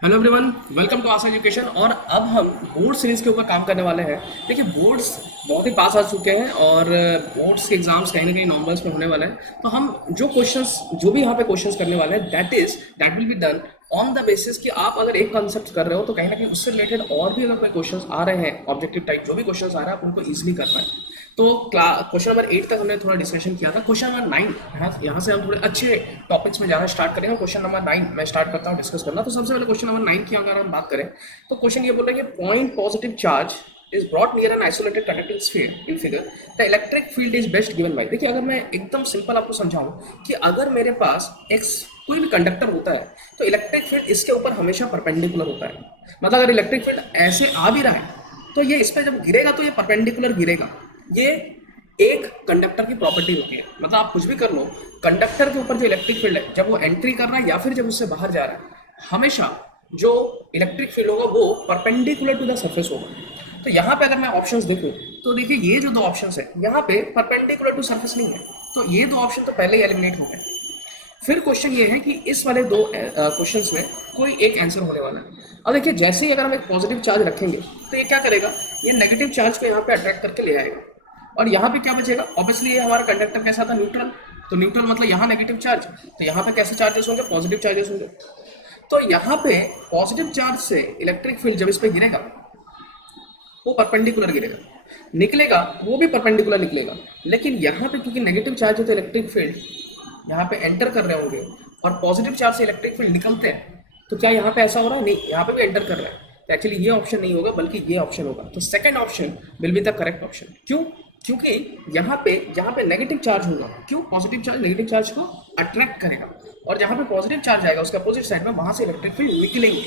Hello everyone, welcome to Asha education. और अब हम बोर्ड सीरीज के ऊपर काम करने वाले हैं। देखिए, बोर्ड्स बहुत ही पास आ चुके हैं और बोर्ड्स के एग्जाम्स कहीं ना कहीं नवंबर्स में होने वाले हैं। तो हम जो भी यहाँ पे क्वेश्चंस करने वाले हैं, that will be done on the basis कि आप अगर एक कंसेप्ट कर रहे हो तो कहीं ना कहीं उससे रिलेटेड और भी अगर कोई क्वेश्चंस आ रहे हैं ऑब्जेक्टिव टाइप, जो भी क्वेश्चंस आ रहे हैं आप उनको ईजिली कर पाए। तो क्वेश्चन नंबर 8 तक हमने थोड़ा डिस्कशन किया था। क्वेश्चन नंबर 9, यहाँ से हम थोड़े अच्छे टॉपिक्स में जाना स्टार्ट करेंगे। क्वेश्चन नंबर 9 मैं स्टार्ट करता हूँ डिस्कस करना। तो सबसे पहले क्वेश्चन नंबर 9 की अगर हम बात करें तो क्वेश्चन ये बोल रहा है कि point positive charge is brought near an isolated conducting sphere in figure, the electric field is best given by. देखिए, अगर मैं एकदम सिंपल आपको समझाऊं कि अगर मेरे पास एक्स कोई भी कंडक्टर होता है तो इलेक्ट्रिक फील्ड इसके ऊपर हमेशा परपेंडिकुलर होता है। मतलब अगर इलेक्ट्रिक फील्ड ऐसे आ भी रहा है तो ये इस पर जब गिरेगा तो ये परपेंडिकुलर गिरेगा। ये एक कंडक्टर की प्रॉपर्टी होती है। मतलब आप कुछ भी कर लो, कंडक्टर के ऊपर जो इलेक्ट्रिक फील्ड है जब वो एंट्री कर रहा है या फिर जब उससे बाहर जा रहा है, हमेशा जो इलेक्ट्रिक फील्ड होगा वो परपेंडिकुलर टू द सरफेस होगा। तो यहाँ पे अगर मैं ऑप्शंस देखूं तो देखिए, ये जो दो ऑप्शंस है यहाँ पे परपेंडिकुलर टू सरफेस नहीं है, तो ये दो ऑप्शन तो पहले ही एलिमिनेट हो गए। फिर क्वेश्चन ये है कि इस वाले दो क्वेश्चंस में कोई एक आंसर होने वाला है। अब देखिए, जैसे ही अगर हम एक पॉजिटिव चार्ज रखेंगे तो ये क्या करेगा, ये नेगेटिव चार्ज को यहाँ पे अट्रैक्ट करके ले आएगा। और यहाँ पे क्या बचेगा, ऑब्वियसली ये हमारा कंडक्टर कैसा था, न्यूट्रल। तो न्यूट्रल मतलब यहाँ नेगेटिव चार्ज, तो यहाँ पे कैसे चार्जेस होंगे, पॉजिटिव चार्जेस होंगे। तो यहाँ पे पॉजिटिव चार्ज से इलेक्ट्रिक फील्ड जब इस पे गिरेगा वो परपेंडिकुलर गिरेगा, निकलेगा वो भी परपेंडिकुलर निकलेगा। लेकिन यहाँ पे क्योंकि नेगेटिव चार्ज है तो इलेक्ट्रिक फील्ड यहाँ पे एंटर कर रहे होंगे और पॉजिटिव चार्ज से इलेक्ट्रिक फील्ड निकलते हैं। तो क्या यहाँ पे ऐसा हो रहा है, नहीं, यहाँ पे भी एंटर कर रहा है। तो एक्चुअली ये ऑप्शन नहीं होगा बल्कि ये ऑप्शन होगा। तो second option will be the correct option. क्यों? क्योंकि यहाँ पे नेगेटिव चार्ज होगा। क्यों? पॉजिटिव चार्ज नेगेटिव चार्ज को अट्रैक्ट करेगा और जहाँ पे पॉजिटिव चार्ज आएगा उसके अपोजिट साइड में वहां से इलेक्ट्रिक फील्ड निकलेंगे।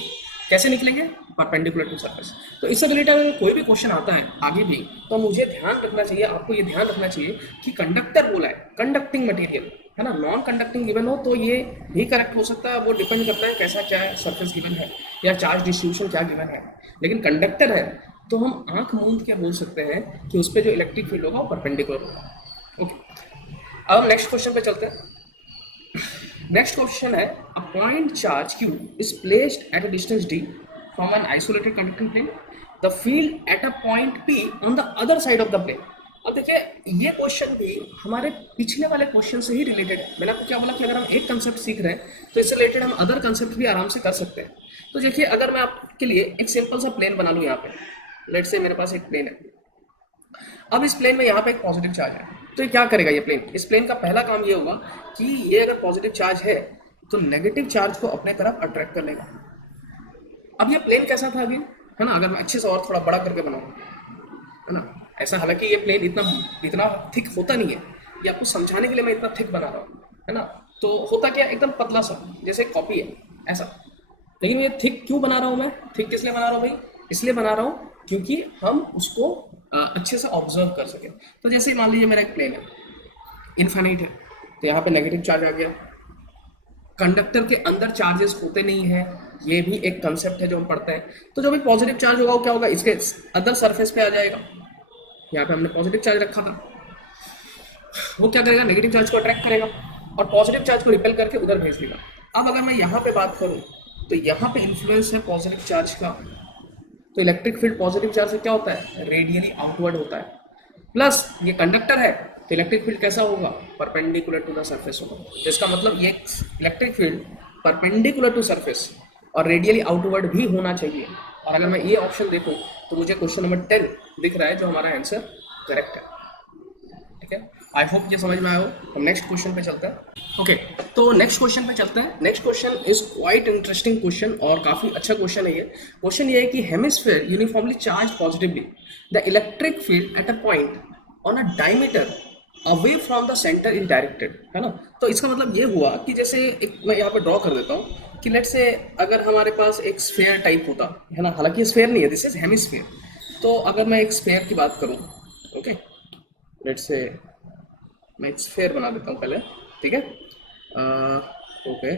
कैसे निकलेंगे? Perpendicular to surface. तो इससे रिलेटेड अगर कोई भी क्वेश्चन आता है आगे भी, तो मुझे ध्यान रखना चाहिए, आपको ये ध्यान रखना चाहिए कि कंडक्टर बोला है, कंडक्टिंग मटेरियल है ना। नॉन कंडक्टिंग गिवन हो तो ये भी करेक्ट हो सकता है, वो डिपेंड करता है कैसा क्या है, सरफेस गिवन है या चार्ज डिस्ट्रीब्यूशन क्या गिवन है। लेकिन कंडक्टर है तो हम आंख मूंद के बोल सकते हैं कि उस पर जो इलेक्ट्रिक फील्ड होगा वो परपेंडिकुलर होगा। ओके, अब हम नेक्स्ट क्वेश्चन पे चलते हैं। नेक्स्ट क्वेश्चन है, a point charge q is placed at a distance d from an isolated conducting plane, the field at a point p on the other side of the plane। अब देखिए, ये question भी हमारे पिछले वाले question से ही related है। मैंने आपको क्या बोला कि अगर हम एक कंसेप्ट सीख रहे हैं तो इससे रिलेटेड हम अदर कंसेप्ट भी आराम से कर सकते हैं। तो देखिए, अगर मैं आपके लिए एक सिंपल सा प्लेन बना लूँ, यहाँ पे लेट्स से मेरे पास एक प्लेन है। अब इस प्लेन में यहाँ पे एक पॉजिटिव चार्ज है, तो ये क्या करेगा, ये प्लेन, इस प्लेन का पहला काम ये होगा कि ये अगर पॉजिटिव चार्ज है तो नेगेटिव चार्ज को अपने तरफ अट्रैक्ट कर लेगा। अब ये प्लेन कैसा था अभी, है ना, अगर मैं अच्छे से और थोड़ा बड़ा करके बनाऊँ, है ना, ऐसा, हालांकि ये प्लेन इतना इतना थिक होता नहीं है, ये आपको समझाने के लिए मैं इतना थिक बना रहा हूँ, है ना। तो होता क्या, एकदम पतला सा जैसे कॉपी है ऐसा। लेकिन ये थिक क्यों बना रहा हूँ मैं, थिक किस लिए बना रहा हूँ भाई, इसलिए बना रहा हूँ क्योंकि हम उसको अच्छे से ऑब्जर्व कर सकें। तो जैसे मान लीजिए मेरा एक प्लेन है, इनफाइनाइट है, तो यहाँ पे नेगेटिव चार्ज आ गया। कंडक्टर के अंदर चार्जेस होते नहीं है, ये भी एक कंसेप्ट है जो हम पढ़ते हैं। तो जो भी पॉजिटिव चार्ज होगा वो क्या होगा, इसके अदर सरफेस पे आ जाएगा। यहाँ पे हमने पॉजिटिव चार्ज रखा था, वो क्या करेगा, नेगेटिव चार्ज को अट्रैक्ट करेगा और पॉजिटिव चार्ज को रिपेल करके उधर भेज देगा। अब अगर मैं यहाँ पे बात करूँ तो यहाँ पे इन्फ्लुएंस है पॉजिटिव चार्ज का। तो इलेक्ट्रिक फील्ड पॉजिटिव चार्ज से क्या होता है, रेडियली आउटवर्ड होता है। प्लस ये कंडक्टर है तो इलेक्ट्रिक फील्ड कैसा होगा, परपेंडिकुलर टू द सरफेस होगा। तो इसका मतलब ये electric field perpendicular to surface और रेडियली आउटवर्ड भी होना चाहिए। और अगर मैं ये ऑप्शन देखूं तो मुझे क्वेश्चन नंबर 10 दिख रहा है जो हमारा आंसर करेक्ट है। ठीक है, आई होप ये समझ में आया हो। हम नेक्स्ट क्वेश्चन पे चलते हैं। ओके, तो नेक्स्ट क्वेश्चन पे चलते हैं। Next question is quite interesting question और काफी अच्छा क्वेश्चन है ये। क्वेश्चन ये है कि hemisphere uniformly charge positively, the electric field at a point on a diameter away from the centre is directed, है ना। तो इसका मतलब ये हुआ कि जैसे एक मैं यहाँ पे ड्रॉ कर देता हूँ कि लेट्स से अगर हमारे पास एक स्फेयर टाइप होता है ना, हालांकि ये स्फेयर नहीं है, दिस इज हेमिस्फीयर। तो अगर मैं एक स्फेयर की बात करूँ, ओके, लेट्स से मैं एक स्फेयर बना देता हूँ पहले, ठीक है। ओके,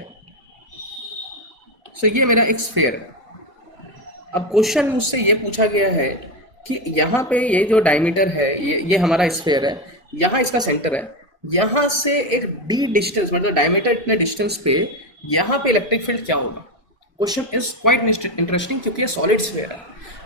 सो ये मेरा एक स्फेयर है। अब क्वेश्चन मुझसे ये पूछा गया है कि यहाँ पे ये जो डायमीटर है, ये हमारा स्फेयर है, यहाँ इसका सेंटर है, यहाँ से एक डी डिस्टेंस, मतलब डायमीटर इतने डिस्टेंस पे यहाँ पे इलेक्ट्रिक फील्ड क्या होगा। क्वेश्चन इज क्वाइट इंटरेस्टिंग क्योंकि ये सॉलिड स्फीयर है।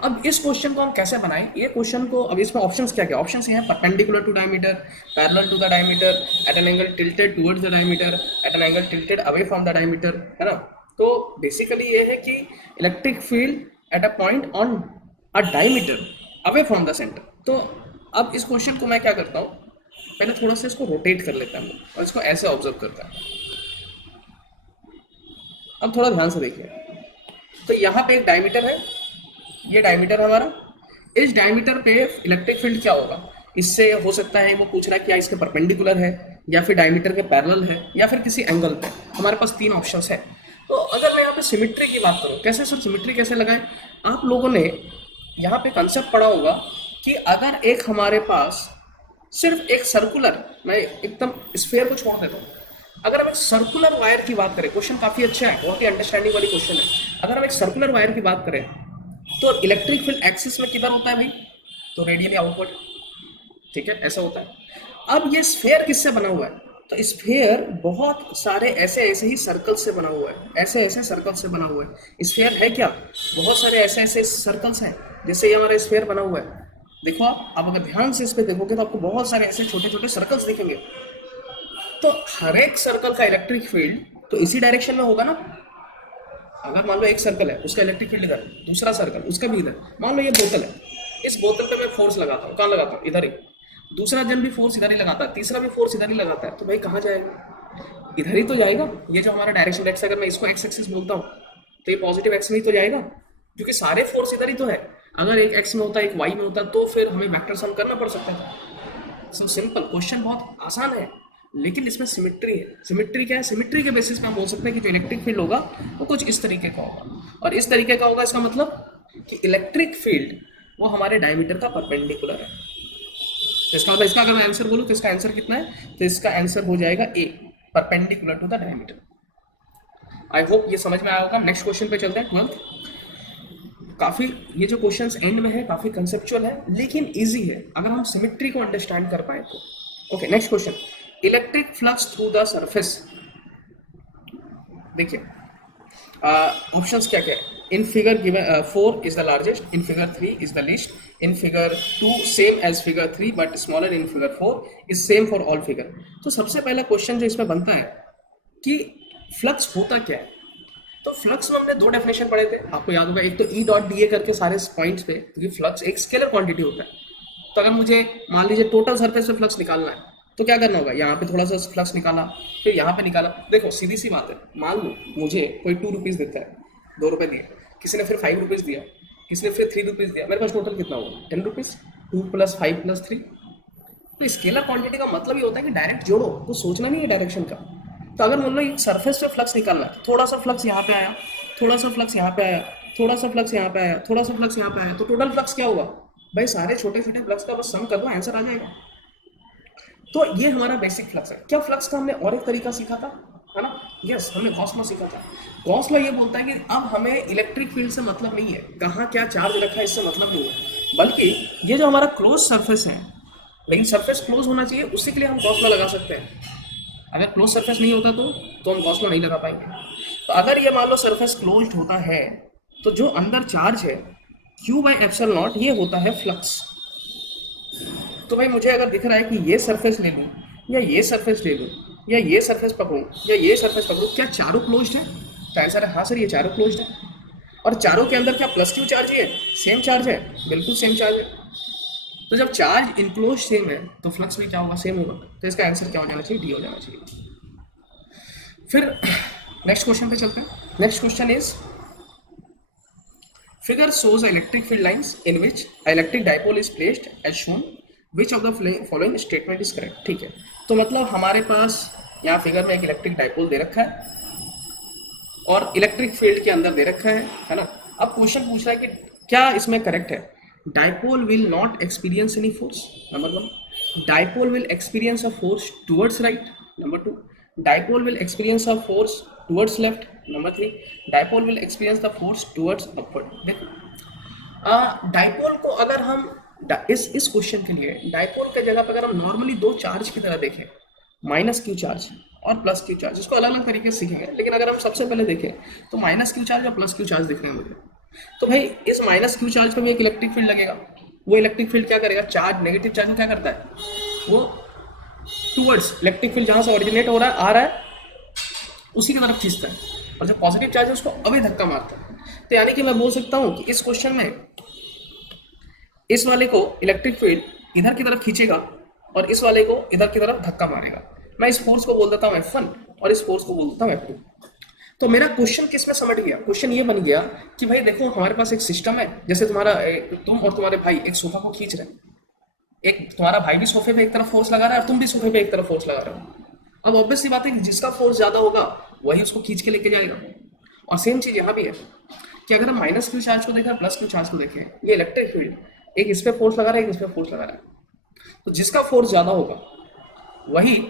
अब इस क्वेश्चन को हम कैसे बनाएं, ये क्वेश्चन को अब इसमें ऑप्शंस क्या क्या ऑप्शंस ये हैं, perpendicular to diameter, parallel to the diameter, at an angle tilted towards the diameter, at an angle tilted away from the diameter, है ना। तो बेसिकली ये है कि electric field at a point on a diameter away from the centre. तो अब इस question को मैं क्या करता हूँ, पहले थोड़ा सा इसको रोटेट कर लेता हूँ और इसको ऐसे ऑब्जर्व करता हूँ। अब थोड़ा ध्यान से देखिए, तो यहाँ पे एक डायमीटर है, ये डायमीटर है हमारा। इस डायमीटर पे इलेक्ट्रिक फील्ड क्या होगा, इससे हो सकता है वो पूछ रहा है क्या इसके परपेंडिकुलर है या फिर डायमीटर के पैरेलल है या फिर किसी एंगल पे। हमारे पास तीन ऑप्शंस है। तो अगर मैं यहाँ पे सिमेट्री की बात करूँ, कैसे सर सिमेट्री कैसे लगाएं, आप लोगों ने यहाँ पे कंसेप्ट पढ़ा होगा कि अगर एक हमारे पास सिर्फ एक सर्कुलर, मैं एकदम स्फीयर को छोड़ देता हूँ, अगर हम एक सर्कुलर वायर की बात करें, क्वेश्चन काफी अच्छा है, बहुत ही अंडरस्टैंडिंग वाली क्वेश्चन है। अगर हम एक सर्कुलर वायर की बात करें तो इलेक्ट्रिक फील्ड एक्सिस में किधर होता है भाई, तो रेडियली आउटवर्ड, ठीक है, ऐसा होता है। अब ये स्फीयर किससे बना हुआ है, तो स्फीयर बहुत सारे ऐसे ऐसे ही सर्कल से बना हुआ है, ऐसे ऐसे सर्कल से बना हुआ है। स्फीयर है क्या, बहुत सारे ऐसे ऐसे सर्कल्स हैं, जैसे ये हमारा स्फीयर बना हुआ है। देखो आप अगर ध्यान से इस पे देखोगे तो आपको बहुत सारे ऐसे छोटे छोटे सर्कल्स दिखेंगे। तो हर एक सर्कल का इलेक्ट्रिक फील्ड तो इसी डायरेक्शन में होगा ना। अगर मान लो एक सर्कल है, उसका इलेक्ट्रिक फील्ड इधर, दूसरा सर्कल उसका भी इधर, मान लो ये बोतल है, इस बोतल पे मैं फोर्स लगाता हूँ, कहाँ लगाता हूँ, इधर ही, दूसरा जन भी फोर्स इधर ही लगाता है, तीसरा भी फोर्स इधर ही लगाता है, तो भाई कहाँ जाएगा, इधर ही तो जाएगा। ये जो हमारा डायरेक्शन एक्स, अगर मैं इसको एक्स एक्सिस बोलता हूँ तो ये पॉजिटिव एक्स में ही तो जाएगा, क्योंकि सारे फोर्स इधर ही तो है। अगर एक एक्स में होता है एक वाई में होता तो फिर हमें वेक्टर सम करना पड़ सकता था। सो सिंपल, क्वेश्चन बहुत आसान है, लेकिन इसमें सिमेट्री है। सिमेट्री क्या है, सिमेट्री के बेसिस पे हम बोल सकते हैं कि जो इलेक्ट्रिक फील्ड होगा वो कुछ इस तरीके का होगा, और इस तरीके का होगा इसका मतलब कि इलेक्ट्रिक फील्ड वो हमारे डायमीटर का परपेंडिकुलर है। तो इसका मतलब, इसका अगर मैं आंसर बोलूँ तो इसका आंसर कितना है, तो इसका आंसर हो जाएगा A, perpendicular to the diameter. I hope ये समझ में आया होगा। नेक्स्ट क्वेश्चन पे चलते हैं, 12th। काफी ये जो क्वेश्चंस एंड में है काफी कंसेप्चुअल है लेकिन इजी है अगर हम सिमेट्री को अंडरस्टैंड कर पाए तो। Okay, next question, electric flux through the surface. देखिए ऑप्शंस क्या क्या है, in figure given 4 is the largest, in figure 3 is the least, in figure 2 same as figure 3 but smaller, in figure 4 is same for all figure. तो सबसे पहला question जो इसमें बनता है कि फ्लक्स होता क्या है। तो फ्लक्स में हमने दो डेफिनेशन पढ़े थे, आपको याद होगा, एक तो ई डॉट डी ए करके सारे पॉइंट्स पे, क्योंकि फ्लक्स एक स्केलर क्वांटिटी होता है। तो अगर मुझे मान लीजिए टोटल सरफेस पे फ्लक्स निकालना है तो क्या करना होगा, यहाँ पे थोड़ा सा फ्लक्स निकाला, फिर यहाँ पे निकाला। देखो सीधी सी बात है, मान लो मुझे कोई 2 रुपीज़ देता है, 2 रुपये दिए, किसी ने फिर 5 रुपीज़ दिया, किसी ने फिर 3 रुपीज़ दिया, मेरे पास टोटल कितना होगा 10 रुपीज़, 2 + 5 + 3। तो स्केलर क्वांटिटी का मतलब ये होता है कि डायरेक्ट जोड़ो, तो सोचना नहीं है डायरेक्शन का। तो अगर मान लो एक सरफेस पे फ्लक्स निकालना है, थोड़ा सा फ्लक्स यहाँ पे आया, थोड़ा सा फ्लक्स यहाँ पे आया, थोड़ा सा फ्लक्स यहाँ पे आया, थोड़ा सा फ्लक्स यहाँ पे आया, तो टोटल फ्लक्स क्या होगा भाई, सारे छोटे छोटे फ्लक्स का बस सम कर दो, आंसर आ जाएगा। तो ये हमारा बेसिक फ्लक्स है। क्या फ्लक्स का हमने और एक तरीका सीखा था, है ना, यस, हमने गॉस लॉ सीखा था। गॉस लॉ ये बोलता है कि अब हमें इलेक्ट्रिक फील्ड से मतलब नहीं है, कहाँ क्या चार्ज रखा है इससे मतलब नहीं है, बल्कि ये जो हमारा क्लोज सरफेस है, लेकिन सरफेस क्लोज होना चाहिए, उसी के लिए हम गॉस लॉ लगा सकते हैं। अगर क्लोज सरफेस नहीं होता तो हम गॉस लॉ नहीं लगा पाएंगे। तो अगर ये मान लो सरफेस क्लोज्ड होता है तो जो अंदर चार्ज है Q/ε0 ये होता है फ्लक्स। तो भाई मुझे अगर दिख रहा है कि ये सरफेस ले लूँ या ये सरफेस ले लूँ या ये सरफेस पकड़ूँ या ये सरफेस पकड़ूँ, क्या चारों क्लोज्ड है, तो आंसर है हाँ सर ये चारों क्लोज्ड है। और चारों के अंदर क्या +Q चार्ज है, सेम चार्ज है, बिल्कुल सेम चार्ज है। तो जब चार्ज इनक्लोज सेम है तो फ्लक्स भी क्या होगा, सेम होगा। तो इसका आंसर क्या हो जाना चाहिए, डी हो जाना चाहिए। फिर नेक्स्ट क्वेश्चन पे चलते हैं। Next question is, figure shows electric field lines in which electric dipole is placed as shown, which of the following statement is correct। ठीक है, तो मतलब हमारे पास यहाँ फिगर में एक इलेक्ट्रिक डाइपोल दे रखा है और इलेक्ट्रिक फील्ड के अंदर दे रखा है ना। अब क्वेश्चन पूछ रहा है कि क्या इसमें करेक्ट है, dipole will not experience any force, number 1, dipole will experience a force towards right, number 2, dipole will experience a force towards left, number 3, dipole will experience the force towards upward. देखो dipole को अगर हम इस question के लिए dipole के जगह पर अगर हम नॉर्मली दो चार्ज की तरह देखें, -Q चार्ज और प्लस क्यू चार्ज, इसको अलग अलग तरीके से सीखेंगे, लेकिन अगर हम सबसे पहले देखें तो माइनस क्यू चार्ज और प्लस क्यू चार्ज दिख रहे हैं मुझे। तो भाई इस माइनस क्यू चार्ज पर भी एक इलेक्ट्रिक फील्ड लगेगा, वो इलेक्ट्रिक फील्ड क्या करेगा, चार्ज नेगेटिव चार्ज को क्या करता है, वो टूवर्ड्स इलेक्ट्रिक फील्ड जहां से ओरिजिनेट हो रहा है आ रहा है उसी की तरफ खींचता है, और जो पॉजिटिव चार्ज है उसको अभी धक्का मारता है। तो यानी कि मैं बोल सकता हूं कि इस क्वेश्चन में इस वाले को इलेक्ट्रिक फील्ड इधर की तरफ खींचेगा और इस वाले को इधर की तरफ धक्का मारेगा। मैं इस फोर्स को बोल देता हूँ F1 और इस फोर्स को बोल देता हूँ F2। तो मेरा क्वेश्चन किस में समझ गया, क्वेश्चन ये बन गया कि भाई देखो हमारे पास एक सिस्टम है, जैसे तुम और तुम्हारे भाई एक सोफा को खींच रहे हैं, एक तुम्हारा भाई भी सोफे पे एक तरफ फोर्स लगा रहा है और तुम भी सोफे पे एक तरफ फोर्स लगा रहे हो। अब ऑब्वियसली बात है कि जिसका फोर्स ज्यादा होगा वही उसको खींच के लेके जाएगा। और सेम चीज यहाँ भी है कि अगर हम माइनस क्यू चार्ज को देखें प्लस क्यू चार्ज को देखें, ये इलेक्ट्रिक फील्ड एक इस पे फोर्स लगा रहा है एक इस पे फोर्स लगा रहा है, तो जिसका फोर्स ज्यादा होगा वही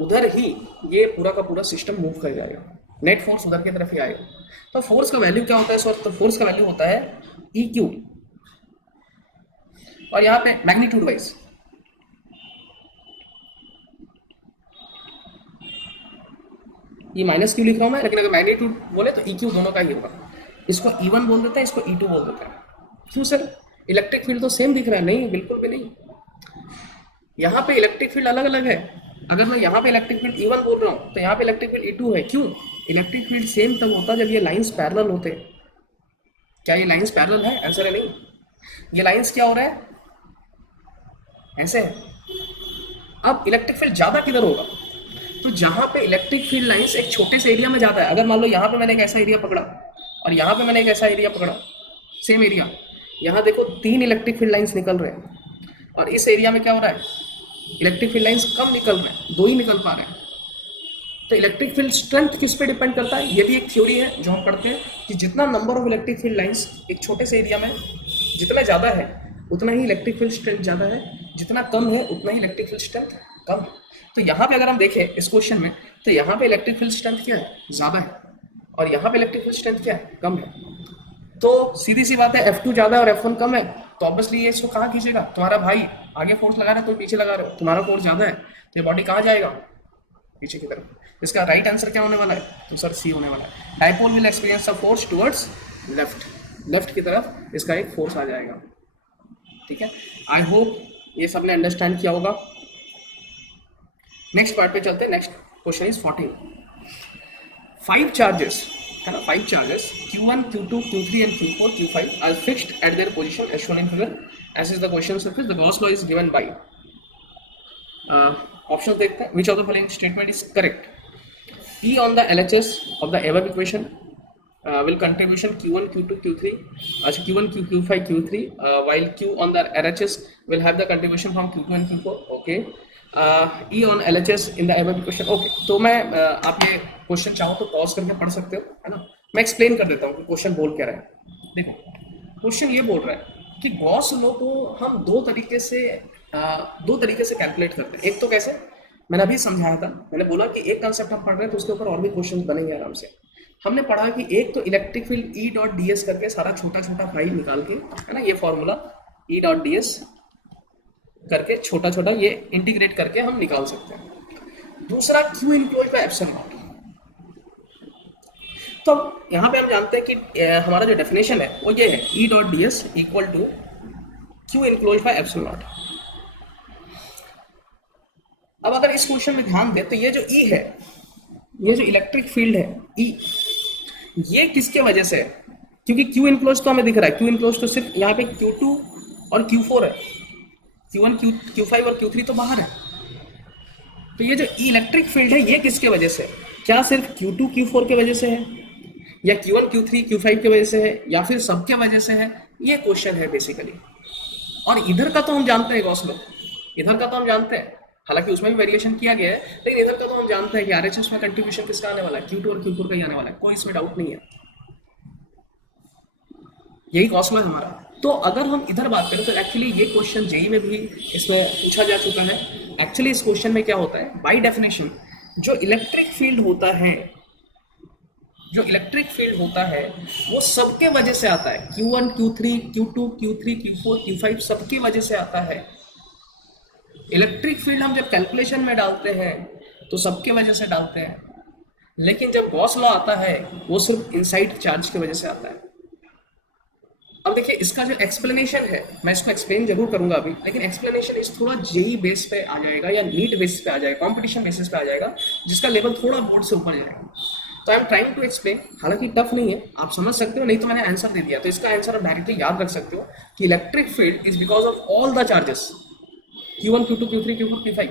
उधर ही ये पूरा का पूरा सिस्टम मूव कर जाएगा, नेट फोर्स उधर की तरफ ही आएगा। तो फोर्स का वैल्यू क्या होता है सर, तो फोर्स का वैल्यू होता है ई क्यू, और यहाँ पे मैग्नीट्यूड वाइज ये माइनस क्यू लिख रहा हूं मैं, लेकिन अगर मैग्नीट्यूड बोले तो ई क्यू दोनों का ही होगा। इसको E1 बोल देते हैं, इसको E2 बोल देते हैं। क्यों सर, इलेक्ट्रिक फील्ड तो सेम दिख रहा है, नहीं बिल्कुल भी नहीं, यहाँ पे इलेक्ट्रिक फील्ड अलग अलग है। अगर मैं यहाँ पे इलेक्ट्रिक फील्ड E1 बोल रहा हूँ तो यहाँ पे इलेक्ट्रिक फील्ड E2 है। क्यों, इलेक्ट्रिक फील्ड सेम तब होता है जब ये लाइंस पैरेलल होते हैं। क्या ये लाइंस पैरेलल है, आंसर है नहीं। ये लाइंस क्या हो रहा है, ऐसे है। अब इलेक्ट्रिक फील्ड ज्यादा किधर होगा, तो जहां पे इलेक्ट्रिक फील्ड लाइंस एक छोटे से एरिया में जाता है। अगर मान लो यहाँ पे मैंने एक ऐसा एरिया पकड़ा और यहाँ पे मैंने एक ऐसा एरिया पकड़ा, सेम एरिया, यहाँ देखो 3 इलेक्ट्रिक फील्ड लाइंस निकल रहे हैं, और इस एरिया में क्या हो रहा है, इलेक्ट्रिक फील्ड लाइंस कम निकल रहे हैं, 2 ही निकल पा रहे हैं। तो इलेक्ट्रिक फील्ड स्ट्रेंथ किस पे डिपेंड करता है, ये भी एक थ्योरी है जो हम पढ़ते हैं कि जितना number of electric field lines एक छोटे से एरिया में जितना ज़्यादा है उतना ही इलेक्ट्रिक फील्ड स्ट्रेंथ ज़्यादा है, जितना कम है उतना ही इलेक्ट्रिक फील्ड स्ट्रेंथ कम है। तो यहाँ पे अगर हम देखें इस क्वेश्चन में, तो यहाँ पे इलेक्ट्रिक फील्ड स्ट्रेंथ क्या है, ज़्यादा है, और यहाँ पे इलेक्ट्रिक फील्ड स्ट्रेंथ क्या है, कम है। तो सीधी सी बात है, F2 ज़्यादा है और F1 कम है, तो ऑब्वियसली ये इसको कहाँ खींचेगा, तुम्हारा भाई आगे फोर्स लगा रहा है तो पीछे लगा रहे हो, तुम्हारा फोर्स ज़्यादा है तो ये बॉडी कहाँ जाएगा, पीछे की तरफ। इसका राइट आंसर क्या होने वाला है, तो सर सी होने वाला है। Dipole will experience a force towards left, left की तरफ इसका एक फोर्स आ जाएगा। ठीक है, आई होप ये सबने अंडरस्टैंड किया होगा। नेक्स्ट पार्ट पे चलते हैं। Next question is 14। 5 चार्जेस है ना, 5 charges Q1, Q2, Q3 and Q4, Q5 are fixed at their position as shown in figure. As is the question surface, the Gauss law is given by option देखते हैं। Which of the following statement is correct? E on the LHS of the above equation will contribution Q1, Q2, Q3, अच्छा Q1, Q5, Q3, while Q on the RHS will have the contribution from Q2 and Q4. Okay. E on LHS in the above equation. Okay. तो मैं आप ये question चाहो तो pause करके पढ़ सकते हो, है ना। मैं एक्सप्लेन कर देता हूँ कि क्वेश्चन बोल क्या रहा है। देखो क्वेश्चन ये बोल रहा है कि गॉस लॉ को हम दो तरीके से कैलकुलेट करते हैं। एक तो कैसे, मैंने अभी समझाया था, मैंने बोला कि एक कंसेप्ट हम पढ़ रहे हैं तो उसके ऊपर और भी क्वेश्चन बनेंगे आराम से। हमने पढ़ा कि एक तो electric field E dot d S करके सारा छोटा छोटा फाइल निकाल के, है ना, ये formula E dot d S करके छोटा छोटा ये इंटीग्रेट करके हम निकाल सकते हैं। दूसरा Q enclose by epsilon not. तो यहाँ पे हम जानते हैं कि हमारा जो डेफिनेशन है वो ये है, E dot d s equal to Q enclose by epsilon naught. अब अगर इस क्वेश्चन में ध्यान दें तो ये जो E है, ये जो इलेक्ट्रिक फील्ड है E, ये किसके वजह से है, क्योंकि Q इनक्लोज तो हमें दिख रहा है, Q इनक्लोज तो सिर्फ यहाँ पे Q2 और Q4 है, Q1, Q5 और Q3 तो बाहर है। तो ये जो इलेक्ट्रिक फील्ड है ये किसके वजह से, क्या सिर्फ Q2 Q4 के वजह से है, या Q1 Q3 Q5 के वजह से है, या फिर सबके वजह से है, ये क्वेश्चन है बेसिकली। और इधर का तो हम जानते हैं गॉस लॉ, इधर का तो हम जानते हैं, हालांकि उसमें भी वेरिएशन किया गया है, लेकिन इधर का तो हम जानते हैं कि आरएचएस में कंट्रीब्यूशन किसका आने वाला है, Q2 और Q4 का ही आने वाला है, कोई इसमें डाउट नहीं है, यही गॉस लॉ है हमारा। तो अगर हम इधर बात करें तो एक्चुअली ये क्वेश्चन जेई में भी इसमें पूछा जा चुका है। एक्चुअली इस क्वेश्चन में क्या होता है, बाय डेफिनेशन जो इलेक्ट्रिक फील्ड होता है, जो इलेक्ट्रिक फील्ड होता है वो सबके वजह से आता है, Q1, Q3, Q2, Q3, Q4, Q5 सबकी वजह से आता है। इलेक्ट्रिक फील्ड हम जब कैलकुलेशन में डालते हैं तो सबके वजह से डालते हैं। लेकिन जब गॉस लॉ आता है वो सिर्फ इनसाइड चार्ज की वजह से आता है। अब देखिए इसका जो एक्सप्लेनेशन है, मैं इसको एक्सप्लेन जरूर करूंगा अभी, लेकिन एक्सप्लेनेशन इस थोड़ा जेई बेस पे आ जाएगा या नीट बेसिस पे आ जाएगा, कंपटीशन बेसिस पे आ जाएगा, जिसका लेवल थोड़ा बोर्ड से ऊपर जाएगा। तो I am trying to explain, हालांकि टफ नहीं है, आप समझ सकते हो, नहीं तो मैंने आंसर दे दिया। तो इसका आंसर आप डायरेक्टली याद रख सकते हो कि electric field is because of all the charges, Q1 Q2 Q3 Q4 Q5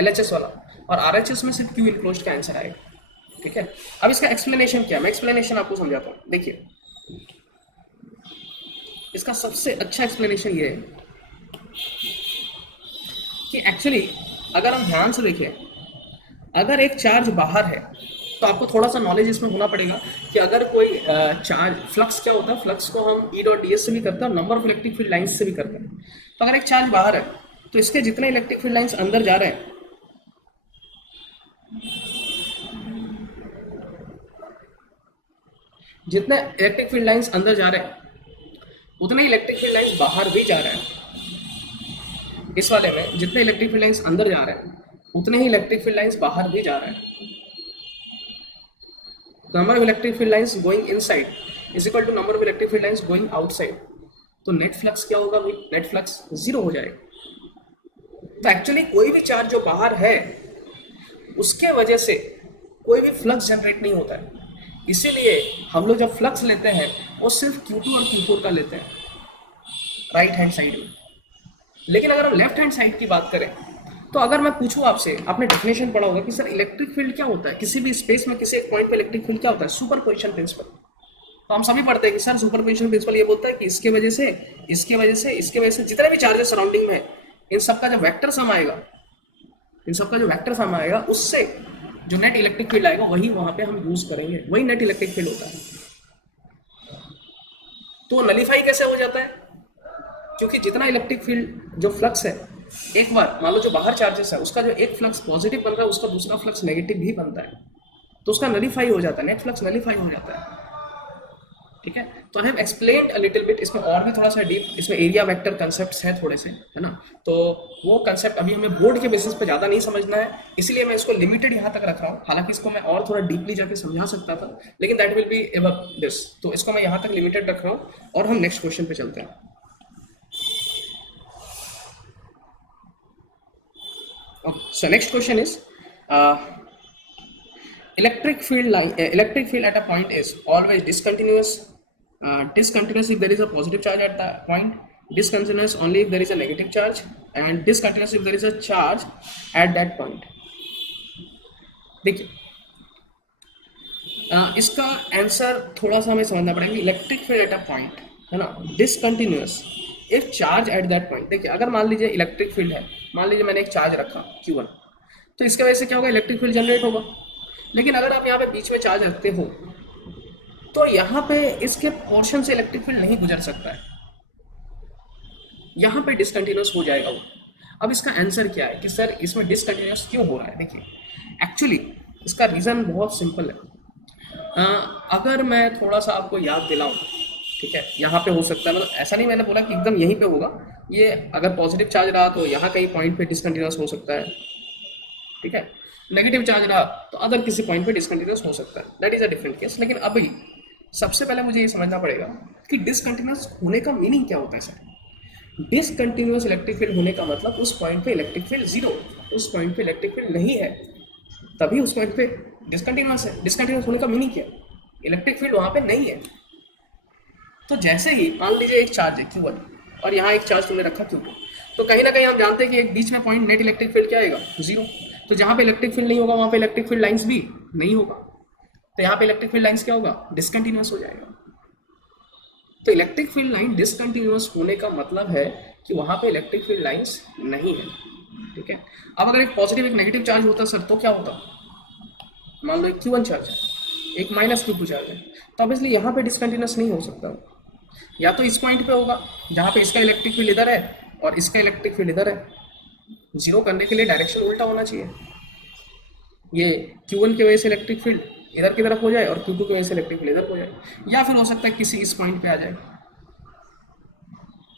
LHS वाला, और RHS में सिर्फ Q इनक्लोज्ड का आंसर आएगा। ठीक है, अब इसका एक्सप्लेनेशन क्या है, मैं एक्सप्लेनेशन आपको समझाता हूँ। देखिए इसका सबसे अच्छा एक्सप्लेनेशन ये है कि एक्चुअली अगर हम ध्यान से देखें, अगर एक चार्ज बाहर है तो आपको थोड़ा सा नॉलेज इसमें होना पड़ेगा कि अगर कोई चार्ज, फ्लक्स क्या होता है, फ्लक्स को हम E डॉट ds से भी करते हैं और number of electric field lines से भी करते हैं। तो अगर एक चार्ज बाहर है तो इसके जितने इलेक्ट्रिक फील्ड लाइंस अंदर जा रहे हैं, जितने इलेक्ट्रिक फील्ड लाइंस अंदर जा रहे हैं उतने इलेक्ट्रिक फील्ड लाइंस बाहर भी जा रहे हैं। इस वाले में जितने इलेक्ट्रिक फील्ड लाइंस अंदर जा रहे हैं उतने ही इलेक्ट्रिक फील्ड लाइंस बाहर भी जा रहे हैं। Number of electric field lines going inside is equal to number of electric field lines going outside. तो नेट फ्लक्स क्या होगा भाई, नेट फ्लक्स जीरो हो जाएगा। तो एक्चुअली कोई भी चार्ज जो बाहर है उसके वजह से कोई भी फ्लक्स जनरेट नहीं होता है। इसीलिए हम लोग जब फ्लक्स लेते हैं वो सिर्फ Q2 और Q4 का लेते हैं राइट हैंड साइड में। लेकिन अगर हम लेफ्ट हैंड साइड की बात करें तो अगर मैं पूछूं आपसे, आपने डेफिनेशन पढ़ा होगा कि सर इलेक्ट्रिक फील्ड क्या होता है, किसी भी स्पेस में किसी एक पॉइंट पे इलेक्ट्रिक फील्ड क्या होता है, सुपरपोजिशन प्रिंसिपल। तो हम सभी पढ़ते हैं कि सर सुपरपोजिशन प्रिंसिपल ये बोलता है कि इसके वजह से इसके वजह से इसके वजह से जितने भी चार्जेस सराउंडिंग में है इन सबका जो वेक्टर सम आएगा, इन सबका जो वेक्टर सम आएगा उससे जो नेट इलेक्ट्रिक फील्ड आएगा वही वहां पे हम यूज करेंगे, वही नेट इलेक्ट्रिक फील्ड होता है। तो नलीफाई कैसे हो जाता है, क्योंकि जितना इलेक्ट्रिक फील्ड जो फ्लक्स है, एक बार मान लो जो बाहर चार्जेस है उसका जो एक फ्लक्स पॉजिटिव बन रहा है उसका दूसरा फ्लक्स नेगेटिव भी बनता है, तो उसका नलीफाई हो जाता है, नेट फ्लक्स नलीफाई हो जाता है। ठीक है, तो I have explained a little bit, इसमें और भी थोड़ा सा डीप, इसमें एरिया वेक्टर कंसेप्ट्स हैं थोड़े से, है ना। तो वो कंसेप्ट अभी हमें बोर्ड के बेसिस पे ज़्यादा नहीं समझना है, इसलिए मैं इसको लिमिटेड यहाँ तक रख रहा हूँ। हालांकि इसको मैं और थोड़ा डीपली जाके समझा सकता था, लेकिन that will be above this, तो इसको मैं यहाँ तक लिमिटेड रख रहा हूँ और हम नेक्स्ट क्वेश्चन पे चलते हैं। So next question is electric field at a point is always discontinuous. Discontinuous if there is a positive charge at the point, discontinuous only if there is a negative charge, and discontinuous if there is a charge at that point. देखिए इसका answer थोड़ा सा हमें समझना पड़ेगा। Electric field at a point, है ना, discontinuous if charge at that point. देखिए अगर मान लीजिए इलेक्ट्रिक फील्ड है, मान लीजिए मैंने एक चार्ज रखा Q1, तो इसकी वजह से क्या होगा, इलेक्ट्रिक फील्ड जनरेट होगा। लेकिन अगर आप यहाँ पे बीच में चार्ज रखते हो तो यहाँ पे इसके पोर्शन से इलेक्ट्रिक फील्ड नहीं गुजर सकता है, यहाँ पे डिसकंटिन्यूअस हो जाएगा वो। अब इसका आंसर क्या है कि सर इसमें डिसकंटिन्यूअस क्यों हो रहा है। देखिए एक्चुअली इसका रीज़न बहुत सिंपल है। अगर मैं थोड़ा सा आपको याद दिलाऊं, ठीक है, यहाँ पे हो सकता है, मतलब ऐसा नहीं मैंने बोला कि एकदम यहीं पे होगा, ये अगर पॉजिटिव चार्ज रहा तो यहाँ कहीं पॉइंट पे डिसकंटिन्यूअस हो सकता है, ठीक है, नेगेटिव चार्ज रहा तो अदर किसी पॉइंट पे डिसकंटिन्यूअस हो सकता है, that is a different case. लेकिन अभी सबसे पहले मुझे ये समझना पड़ेगा कि डिसकंटिन्यूअस होने का मीनिंग क्या होता है सर। डिसकंटिन्यूअस इलेक्ट्रिक फील्ड होने का मतलब उस पॉइंट पे इलेक्ट्रिक फील्ड जीरो, उस पॉइंट पे इलेक्ट्रिक फील्ड नहीं है, तभी उस पॉइंट पे डिसकंटिन्यूअस है। डिसकंटिन्यूअस होने का मीनिंग क्या है, इलेक्ट्रिक फील्ड वहां पे नहीं है। तो जैसे ही मान लीजिए एक चार्ज है Q1 और यहाँ एक चार्ज तुमने रखा Q2, तो कहीं ना कहीं हम जानते हैं कि एक बीच में पॉइंट नेट इलेक्ट्रिक फील्ड क्या आएगा, जीरो। तो जहाँ पे इलेक्ट्रिक फील्ड नहीं होगा वहाँ पे इलेक्ट्रिक फील्ड लाइंस भी नहीं होगा, तो यहाँ पे इलेक्ट्रिक फील्ड लाइंस क्या होगा, डिसकंटिन्यूअस हो जाएगा। तो इलेक्ट्रिक फील्ड लाइन डिसकंटिन्यूअस होने का मतलब है कि वहाँ पे इलेक्ट्रिक फील्ड लाइंस नहीं है, ठीक है। अब अगर एक पॉजिटिव एक नेगेटिव चार्ज होता सर तो क्या होता, मान लो एक Q1 चार्ज है, एक माइनस Q2 चार्ज है, तो ऑब्वियसली यहाँ पे डिसकंटिन्यूअस नहीं हो सकता। या तो इस पॉइंट पे होगा जहाँ पे इसका इलेक्ट्रिक फील्ड इधर है और इसका इलेक्ट्रिक फील्ड इधर है, जीरो करने के लिए डायरेक्शन उल्टा होना चाहिए, ये Q1 की वजह से इलेक्ट्रिक फील्ड इधर की तरफ हो जाए और Q2 की वजह से इलेक्ट्रिक फील्ड इधर हो जाए। या फिर हो सकता है किसी इस पॉइंट पे आ जाए,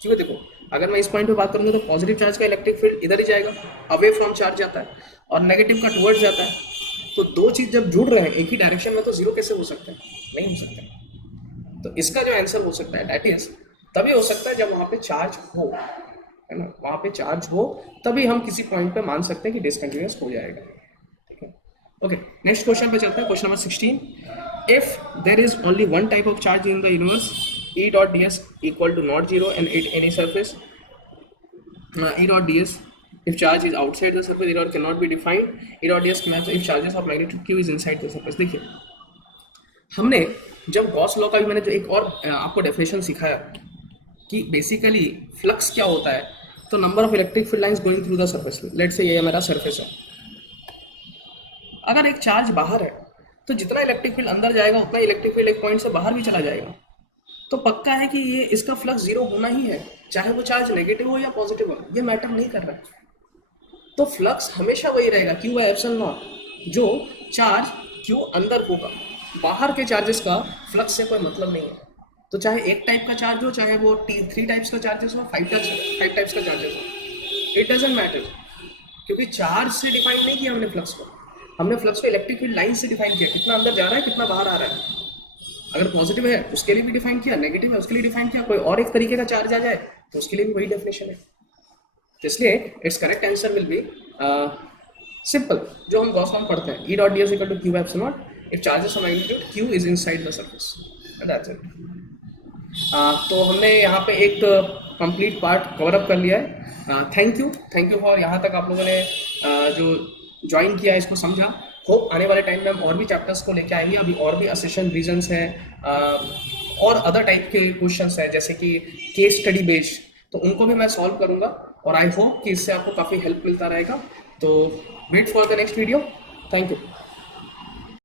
क्योंकि देखो अगर मैं इस पॉइंट पे बात करूंगा तो पॉजिटिव चार्ज का इलेक्ट्रिक फील्ड इधर ही जाएगा, अवे फ्रॉम चार्ज जाता है, और नेगेटिव का टुवर्ड्स जाता है, तो दो चीज जब जुड़ रहे हैं एक ही डायरेक्शन में तो जीरो कैसे हो सकते हैं? नहीं हो सकते। तो इसका जो आंसर हो सकता है दैट इज तभी हो सकता है जब वहां पे चार्ज हो, है ना, वहां पे चार्ज हो तभी हम किसी पॉइंट पे मान सकते हैं कि डिसकंटिन्यूअस हो जाएगा। ठीक है, ओके, नेक्स्ट क्वेश्चन पे चलते हैं। Question number 16, if there is only one type of charge in the universe, E dot ds equal to not zero and at any surface, E dot ds if charge is outside the surface, E dot cannot be defined, E dot ds can also if charges of magnitude q is inside the surface। देखिए, हमने जब Gauss law का भी मैंने जो एक और आपको डेफिनेशन सिखाया कि बेसिकली फ्लक्स क्या होता है, तो number of electric field lines going through the surface, let's say ये मेरा सरफेस है, अगर एक चार्ज बाहर है तो जितना इलेक्ट्रिक फील्ड अंदर जाएगा उतना इलेक्ट्रिक फील्ड एक पॉइंट से बाहर भी चला जाएगा, तो पक्का है कि ये इसका फ्लक्स जीरो होना ही है, चाहे वो चार्ज नेगेटिव हो या पॉजिटिव हो, ये मैटर नहीं कर रहा है। तो फ्लक्स हमेशा वही रहेगा क्यू बाय एप्सिलॉन नॉट, जो चार्ज क्यू अंदर होगा, बाहर के चार्जेस का फ्लक्स से कोई मतलब नहीं है। तो चाहे एक टाइप का चार्ज हो, चाहे वो 3 टाइप्स का चार्जेस हो, 5 टाइप्स का चार्जेस हो, इट डजंट मैटर, क्योंकि चार्ज से डिफाइन नहीं किया हमने फ्लक्स को, हमने फ्लक्स को इलेक्ट्रिक फील्ड लाइन से डिफाइन किया, कितना अंदर जा रहा है कितना बाहर आ रहा है। अगर पॉजिटिव है उसके लिए भी डिफाइन किया, नेगेटिव है उसके लिए डिफाइन किया, कोई और एक तरीके का चार्ज आ जाए तो उसके लिए भी वही डेफिनेशन है। तो इसलिए it's correct answer will be simple, जो हम गॉस लॉ में पढ़ते हैं, E dot ds equal to q by epsilon naught if charges of magnitude q is inside the surface, that's it। तो हमने यहाँ पे एक कंप्लीट पार्ट कवर अप कर लिया है। थैंक यू फॉर यहाँ तक आप लोगों ने जो ज्वाइन किया इसको समझा। होप आने वाले टाइम में हम और भी चैप्टर्स को लेके आएंगे, अभी और भी असेशन रीजन्स हैं और अदर टाइप के क्वेश्चंस हैं जैसे कि केस स्टडी बेस्ड, तो उनको भी मैं सॉल्व करूंगा और आई होप कि इससे आपको काफ़ी हेल्प मिलता रहेगा। तो wait for the next video, thank you.